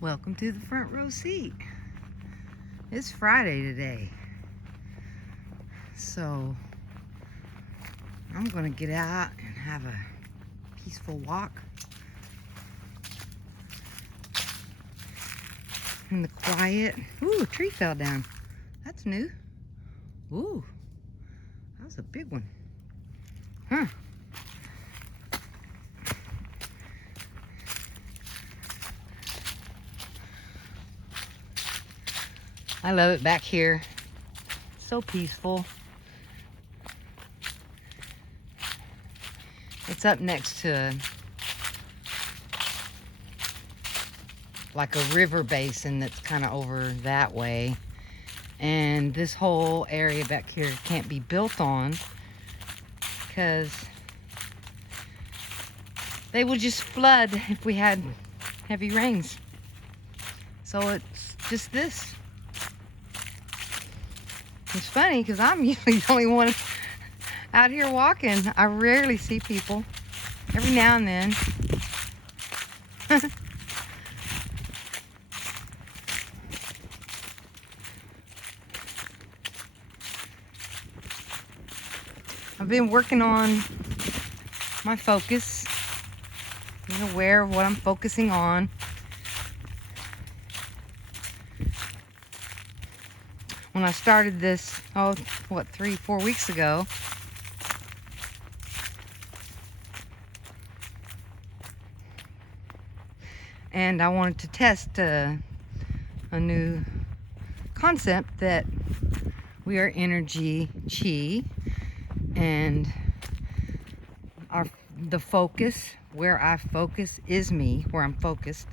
Welcome to the front row seat. It's Friday today, so I'm gonna get out and have a peaceful walk in the quiet. Ooh, a tree fell down. That's new. Ooh, that was a big one. Huh. I love it back here. So peaceful. It's up next to like a river basin that's kind of over that way. And this whole area back here can't be built on because they would just flood if we had heavy rains. So it's just this. It's funny because I'm usually the only one out here walking. I rarely see people. Every now and then. I've been working on my focus, being aware of what I'm focusing on. When I started this, 3-4 weeks ago, and I wanted to test a new concept that we are energy, chi, and the focus, where I focus is me, where I'm focused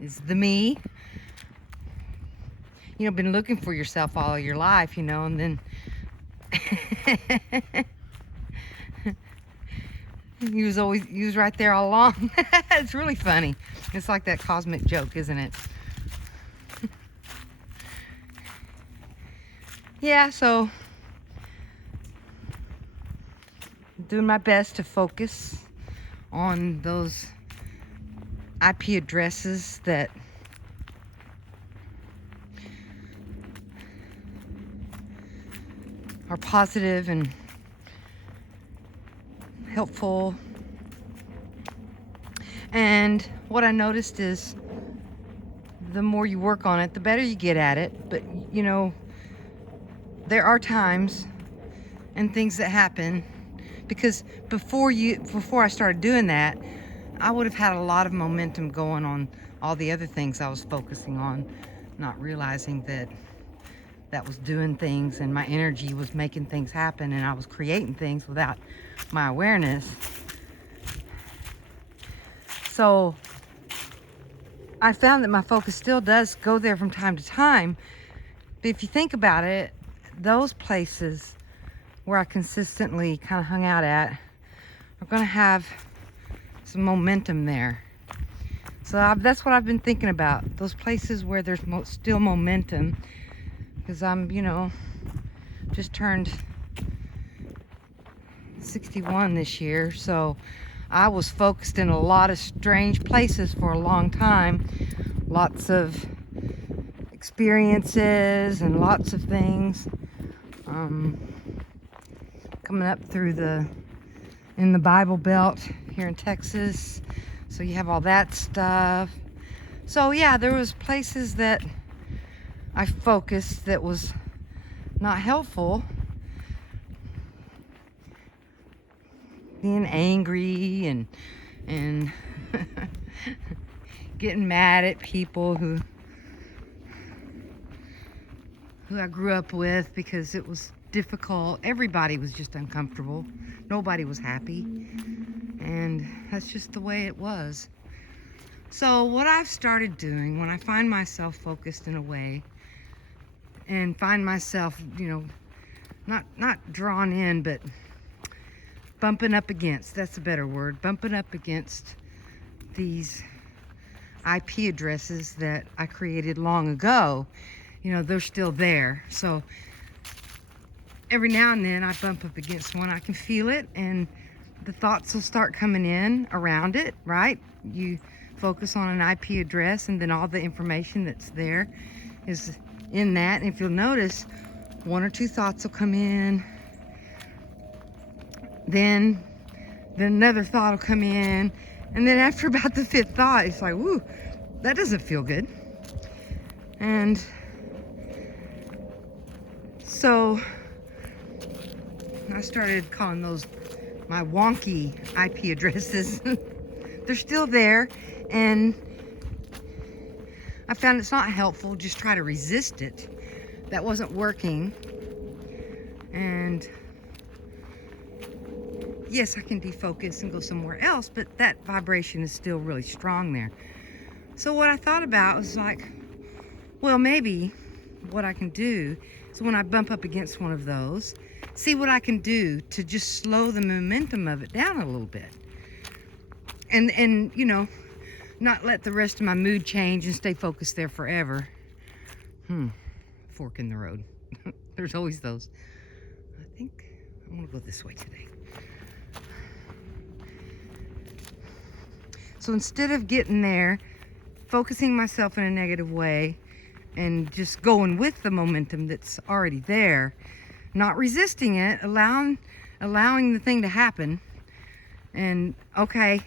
is the me. You know, been looking for yourself all your life, you know, and then you was right there all along. It's really funny. It's like that cosmic joke, isn't it? Yeah, so doing my best to focus on those IP addresses that are positive and helpful. And what I noticed is the more you work on it, the better you get at it. But you know, there are times and things that happen, because before I started doing that, I would have had a lot of momentum going on all the other things I was focusing on, not realizing that was doing things, and my energy was making things happen, and I was creating things without my awareness. So I found that my focus still does go there from time to time. But if you think about it, those places where I consistently kind of hung out at are going to have some momentum there. So that's what I've been thinking about, those places where there's still momentum. Because I'm, you know, just turned 61 this year, so I was focused in a lot of strange places for a long time. Lots of experiences and lots of things. Coming up in the Bible Belt here in Texas, so you have all that stuff. So yeah, there was places that I focused that was not helpful. Being angry and getting mad at people who I grew up with because it was difficult. Everybody was just uncomfortable. Nobody was happy. And that's just the way it was. So what I've started doing when I find myself focused in a way and find myself, you know, not drawn in, but bumping up against, that's a better word, bumping up against these IP addresses that I created long ago. You know, they're still there. So every now and then I bump up against one. I can feel it, and the thoughts will start coming in around it, right? focus on an IP address, and then all the information that's there is in that. And if you'll notice, one or two thoughts will come in, then another thought will come in, and then after about the fifth thought, it's like, woo, that doesn't feel good. And so I started calling those my wonky IP addresses. They're still there, and I found it's not helpful. Just try to resist it. That wasn't working. And yes, I can defocus and go somewhere else, but that vibration is still really strong there. So what I thought about was like, well, maybe what I can do is when I bump up against one of those, see what I can do to just slow the momentum of it down a little bit. And you know, not let the rest of my mood change and stay focused there forever. Fork in the road. There's always those. I think I'm gonna go this way today. So instead of getting there, focusing myself in a negative way, and just going with the momentum that's already there, not resisting it, allowing the thing to happen. And okay,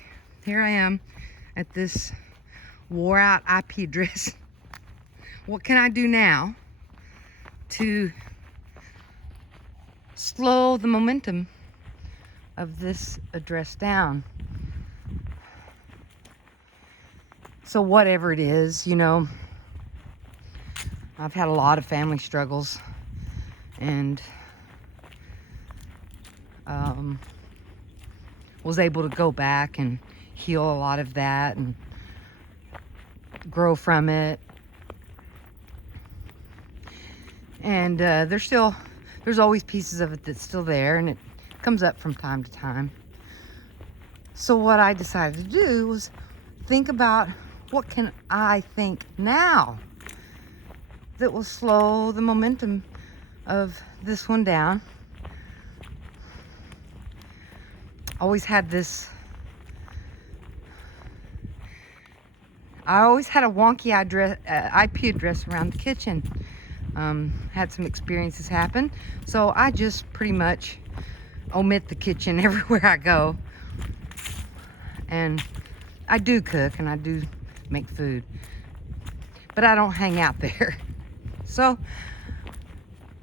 here I am at this wore out IP address. What can I do now to slow the momentum of this address down? So whatever it is, you know, I've had a lot of family struggles, and was able to go back and heal a lot of that and grow from it. And there's always pieces of it that's still there, and it comes up from time to time. So what I decided to do was think about, what can I think now that will slow the momentum of this one down? Always had this, I always had a wonky IP address around the kitchen. Had some experiences happen, so I just pretty much omit the kitchen everywhere I go. And I do cook and I do make food, but I don't hang out there. So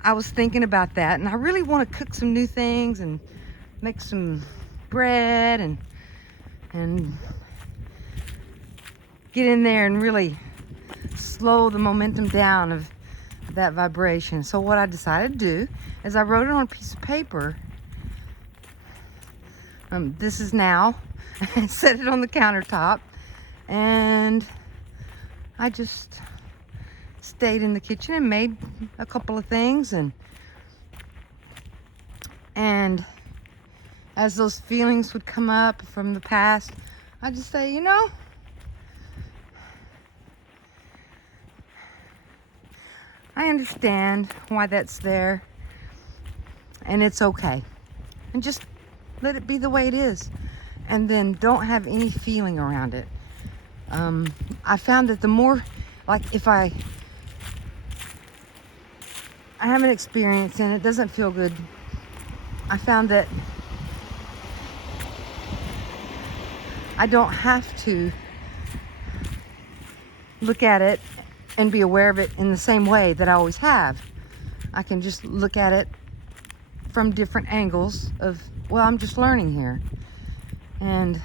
I was thinking about that, and I really want to cook some new things and make some bread and get in there and really slow the momentum down of that vibration. So what I decided to do is I wrote it on a piece of paper. This is now. I set it on the countertop, and I just stayed in the kitchen and made a couple of things, and as those feelings would come up from the past, I just say, you know, I understand why that's there, and it's okay, and just let it be the way it is, and then don't have any feeling around it. I found that the more, like, if I have an experience and it doesn't feel good, I found that I don't have to look at it and be aware of it in the same way that I always have. I can just look at it from different angles of, well, I'm just learning here. And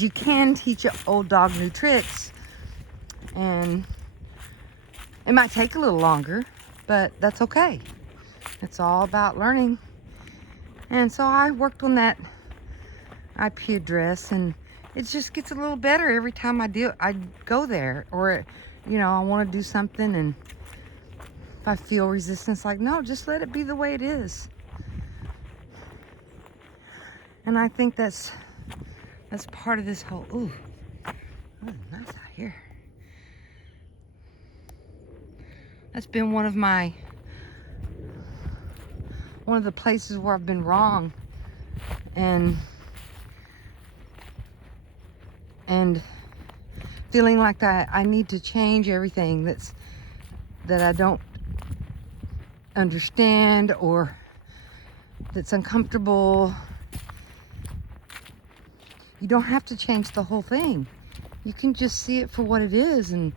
you can teach an old dog new tricks, and it might take a little longer, but that's okay. It's all about learning. And so I worked on that IP address, and it just gets a little better every time I go there, or, you know, I want to do something, and if I feel resistance, like, no, just let it be the way it is. And I think that's part of this whole, ooh, nice out here. That's been one of the places where I've been wrong, and and feeling like I need to change everything that I don't understand or that's uncomfortable. You don't have to change the whole thing. You can just see it for what it is and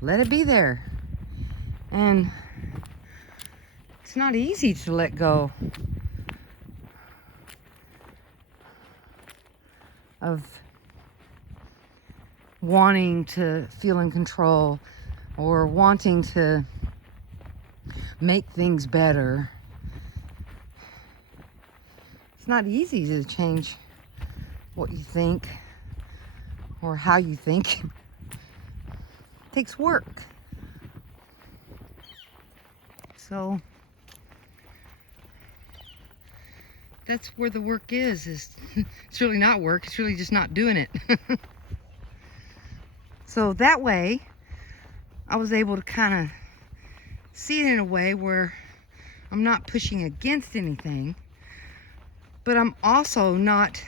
let it be there. And it's not easy to let go of wanting to feel in control or wanting to make things better. It's not easy to change what you think or how you think. It takes work. So that's where the work is it's really not work, it's really just not doing it. So that way I was able to kind of see it in a way where I'm not pushing against anything, but I'm also not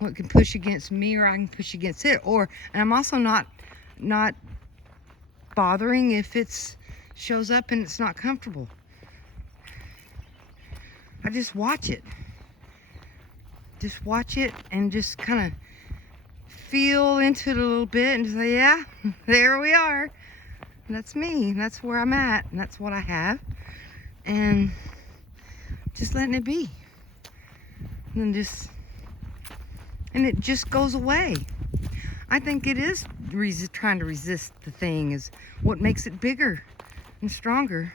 what can push against me, or I can push against it, and I'm also not bothering if it shows up and it's not comfortable. I just watch it and just kind of feel into it a little bit and say, yeah, there we are. That's me. That's where I'm at. And that's what I have. And just letting it be. And it just goes away. I think it is trying to resist the thing is what makes it bigger and stronger.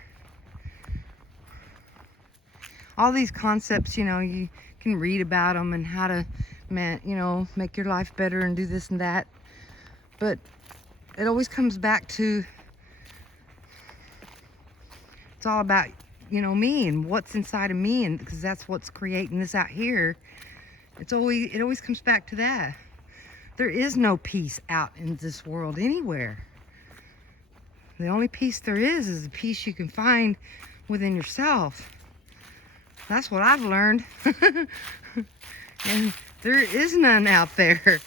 All these concepts, you can read about them and how to, make your life better and do this and that. But it always comes back to, it's all about, me and what's inside of me, and because that's what's creating this out here. It always comes back to that. There is no peace out in this world anywhere. The only peace there is the peace you can find within yourself. That's what I've learned. And there is none out there.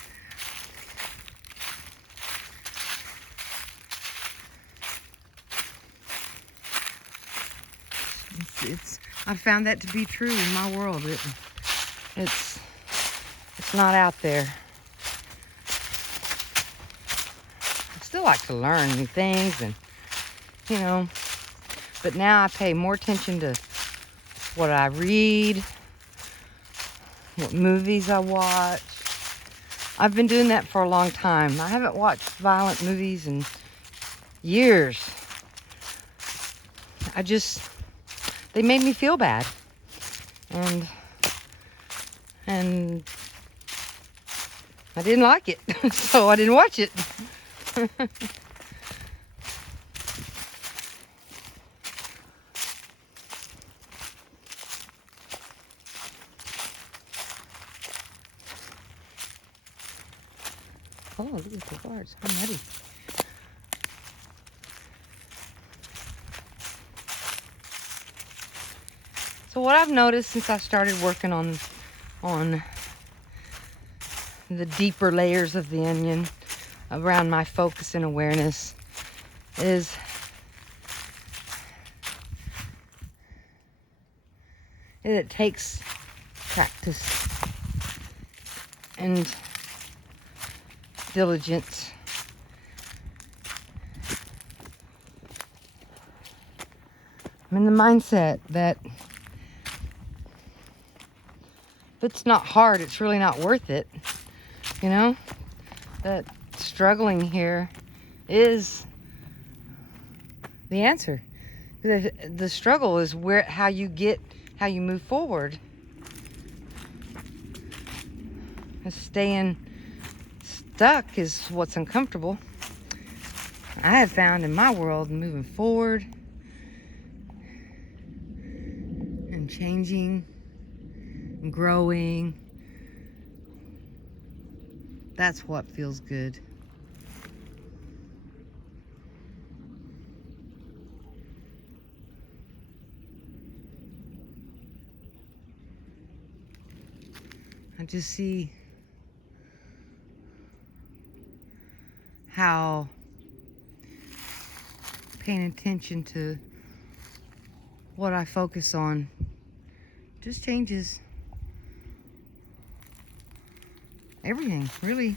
I've found that to be true in my world. It's not out there. I still like to learn new things and, but now I pay more attention to what I read, what movies I watch. I've been doing that for a long time. I haven't watched violent movies in years. They made me feel bad. And I didn't like it, so I didn't watch it. Oh, look at the guards. How muddy. So what I've noticed since I started working on the deeper layers of the onion around my focus and awareness is it takes practice and diligence. I'm in the mindset that if it's not hard, it's really not worth it. That struggling here is the answer. The struggle is how you move forward. Staying stuck is what's uncomfortable. I have found in my world, moving forward and changing and growing, that's what feels good. I just see how paying attention to what I focus on just changes everything, really.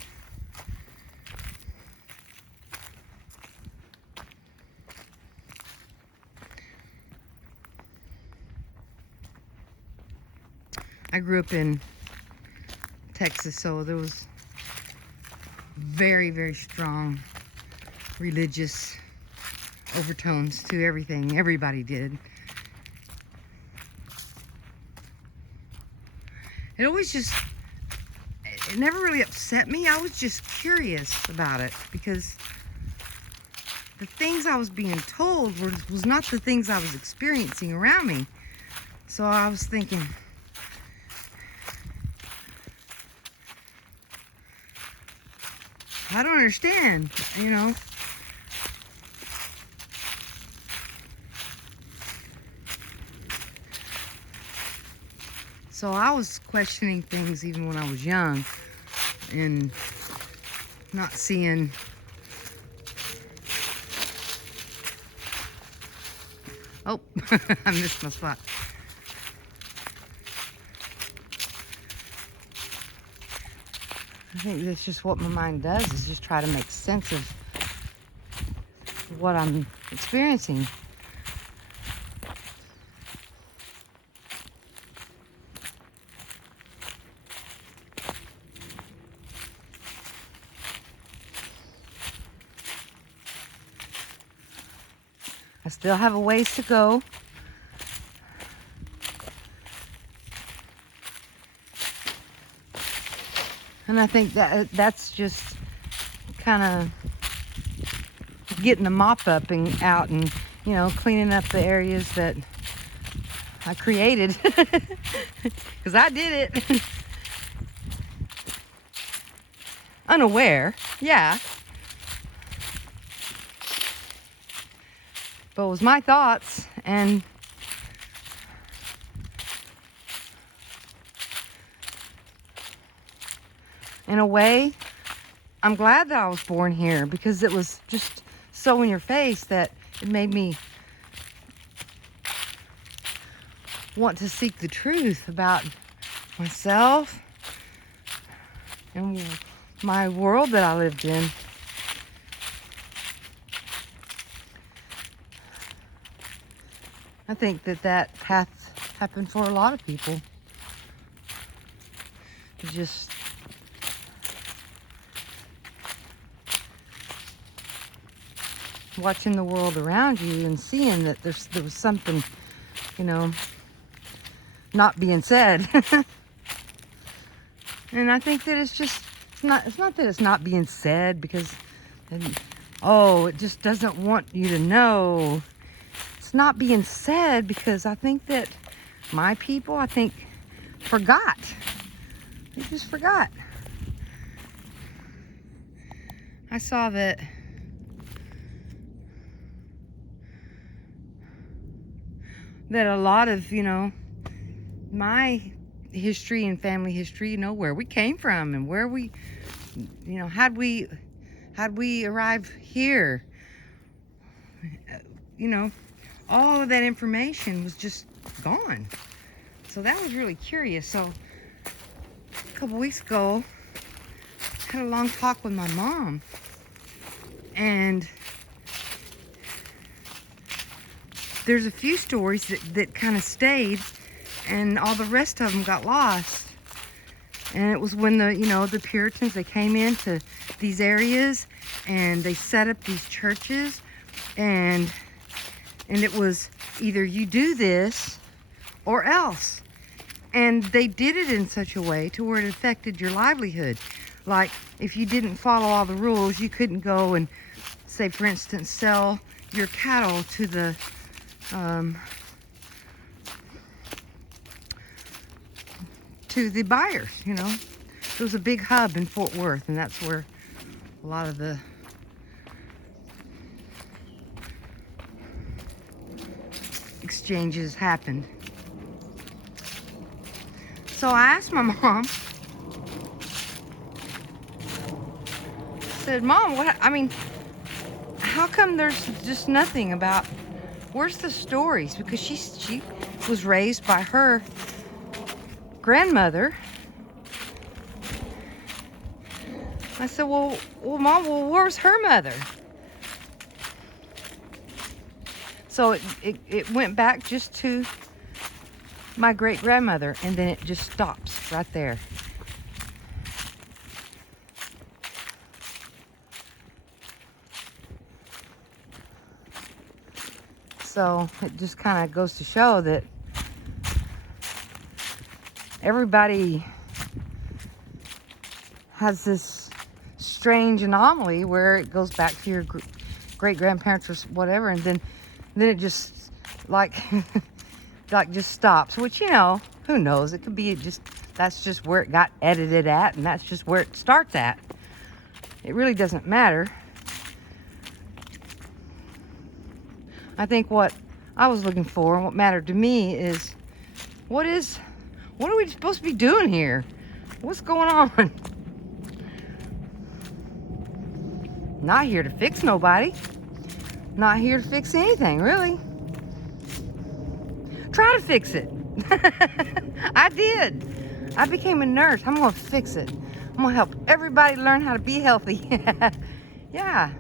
I grew up in Texas, so there was very, very strong religious overtones to everything. Everybody did. It always just, it never really upset me. I was just curious about it because the things I was being told was not the things I was experiencing around me. So I was thinking, I don't understand, you know. So I was questioning things even when I was young and not seeing oh, I missed my spot. I think that's just what my mind does, is just try to make sense of what I'm experiencing. I still have a ways to go. And I think that's just kind of getting the mop up and out and, you know, cleaning up the areas that I created. Because I did it. Unaware, yeah. But it was my thoughts, and in a way, I'm glad that I was born here, because it was just so in your face that it made me want to seek the truth about myself and my world that I lived in. I think that path happened for a lot of people. Just watching the world around you and seeing that there was something, you know, not being said. And I think that it's not that it's not being said because, it just doesn't want you to know. It's not being said because I think that my people, forgot. They just forgot. I saw that a lot of, you know, my history and family history, you know, where we came from and where we, you know, how'd we arrive here, you know, all of that information was just gone. So that was really curious. So a couple weeks ago, I had a long talk with my mom, and there's a few stories that kind of stayed, and all the rest of them got lost. And it was when the Puritans, they came into these areas and they set up these churches, and it was either you do this or else. And they did it in such a way to where it affected your livelihood. Like, if you didn't follow all the rules, you couldn't go and, say, for instance, sell your cattle to the buyers, you know. It was a big hub in Fort Worth, and that's where a lot of the exchanges happened. So I asked my mom, said, Mom, what, I mean, how come there's just nothing about, where's the stories? Because she was raised by her grandmother. I said, well, Mom, where's her mother? So it went back just to my great-grandmother, and then it just stops right there. So it just kind of goes to show that everybody has this strange anomaly where it goes back to your great-grandparents or whatever, and then it just like just stops, which, you know, who knows, it could be just, that's just where it got edited at, and that's just where it starts at. It really doesn't matter. I think what I was looking for and what mattered to me is what are we supposed to be doing here? What's going on? Not here to fix nobody. Not here to fix anything, really. Try to fix it. I did. I became a nurse. I'm gonna fix it. I'm gonna help everybody learn how to be healthy. Yeah.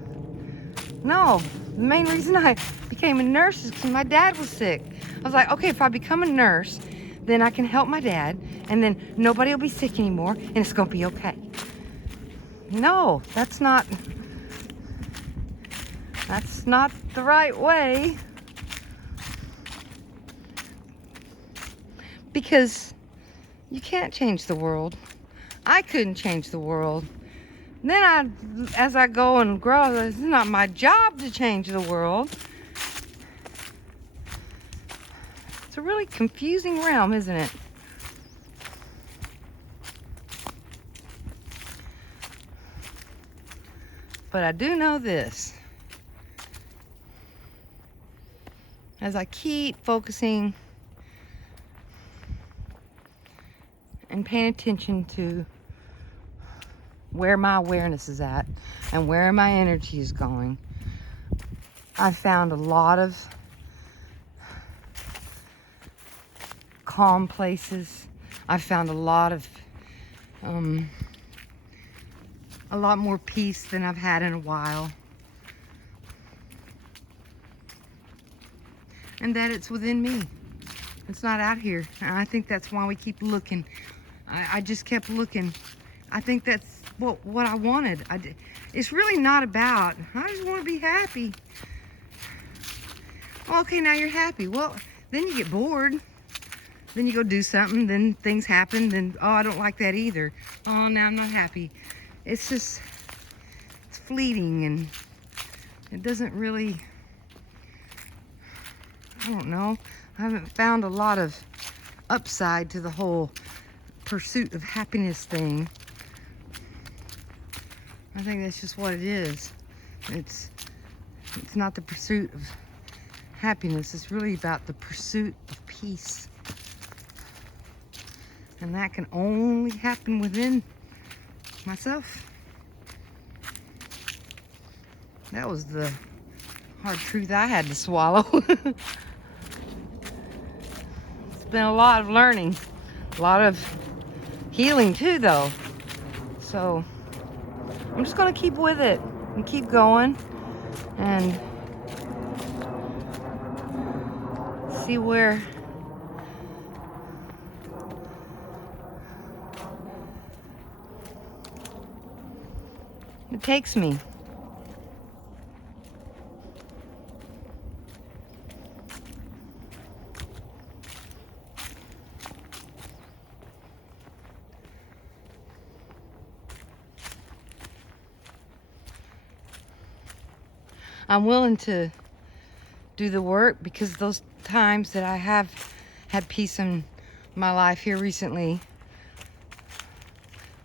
No, the main reason I became a nurse is because my dad was sick. I was like, okay, if I become a nurse, then I can help my dad, and then nobody will be sick anymore, and it's gonna be okay. No, that's not the right way. Because you can't change the world. I couldn't change the world. Then as I go and grow, it's not my job to change the world. It's a really confusing realm, isn't it? But I do know this. As I keep focusing and paying attention to where my awareness is at and where my energy is going, I found a lot of calm places. I found a lot more peace than I've had in a while. And that it's within me. It's not out here. And I think that's why we keep looking. I just kept looking. I think that's what I wanted. It's really not about, I just want to be happy. Okay, now you're happy. Well, then you get bored. Then you go do something. Then things happen. Then, oh, I don't like that either. Oh, now I'm not happy. It's just, it's fleeting, and it doesn't really, I don't know. I haven't found a lot of upside to the whole pursuit of happiness thing. I think that's just what it is. It's not the pursuit of happiness. It's really about the pursuit of peace. And that can only happen within myself. That was the hard truth I had to swallow. It's been a lot of learning, a lot of healing too, though. So I'm just gonna keep with it and keep going and see where it takes me. I'm willing to do the work because those times that I have had peace in my life here recently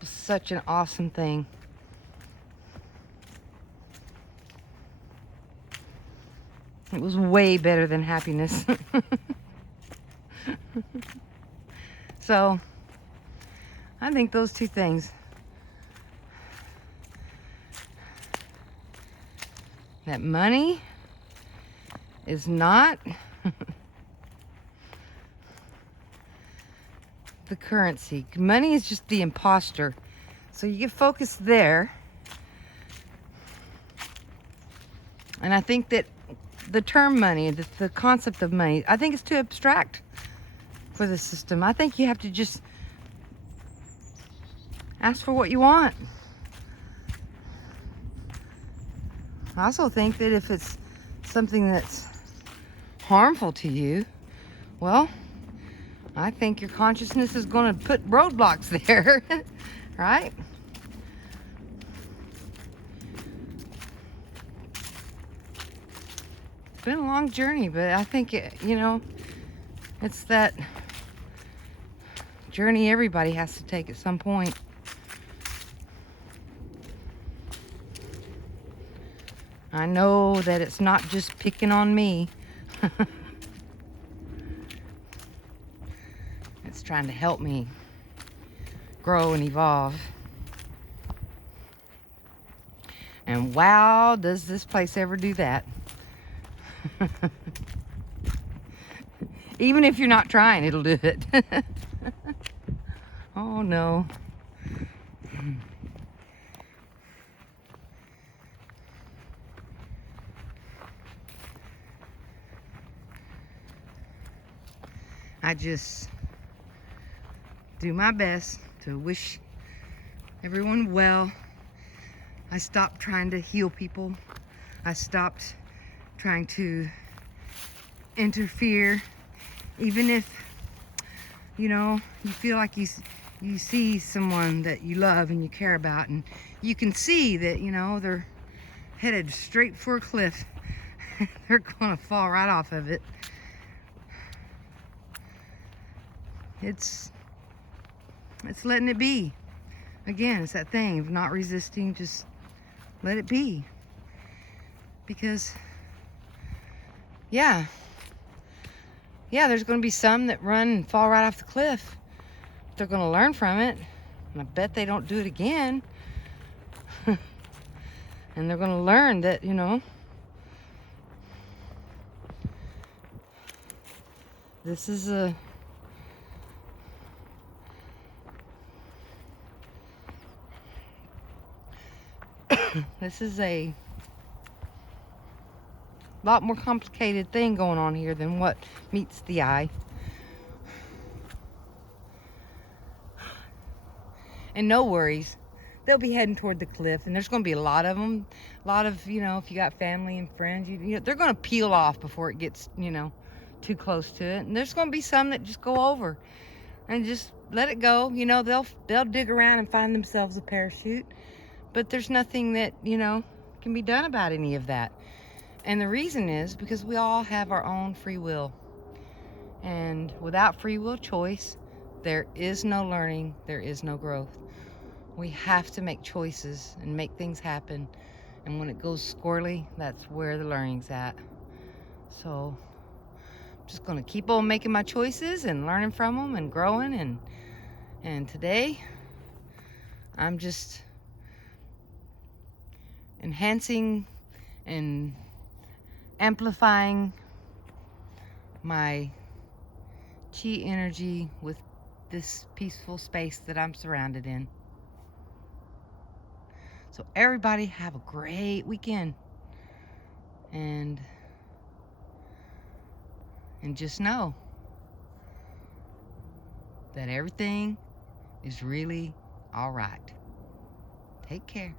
was such an awesome thing. It was way better than happiness. So I think those two things that money is not the currency. Money is just the imposter. So you get focused there. And I think that the term money, the concept of money, I think it's too abstract for the system. I think you have to just ask for what you want. I also think that if it's something that's harmful to you, well, I think your consciousness is going to put roadblocks there, right? It's been a long journey, but I think, it's that journey everybody has to take at some point. I know that it's not just picking on me. It's trying to help me grow and evolve. And wow, does this place ever do that. Even if you're not trying, it'll do it. Oh no. I just do my best to wish everyone well. I stopped trying to heal people. I stopped trying to interfere. Even if, you feel like you see someone that you love and you care about, and you can see that, they're headed straight for a cliff. They're gonna fall right off of it. It's letting it be. Again, it's that thing of not resisting, just let it be. Because, yeah, there's going to be some that run and fall right off the cliff. They're going to learn from it, and I bet they don't do it again. And they're going to learn that, this is a lot more complicated thing going on here than what meets the eye. And no worries, they'll be heading toward the cliff, and there's going to be a lot of them. A lot of, if you got family and friends, they're going to peel off before it gets, too close to it. And there's going to be some that just go over and just let it go. They'll dig around and find themselves a parachute. But there's nothing that, can be done about any of that. And the reason is because we all have our own free will. And without free will choice, there is no learning, there is no growth. We have to make choices and make things happen. And when it goes squirrely, that's where the learning's at. So I'm just going to keep on making my choices and learning from them and growing. And today, I'm just enhancing and amplifying my chi energy with this peaceful space that I'm surrounded in. So everybody have a great weekend, and just know that everything is really all right. Take care.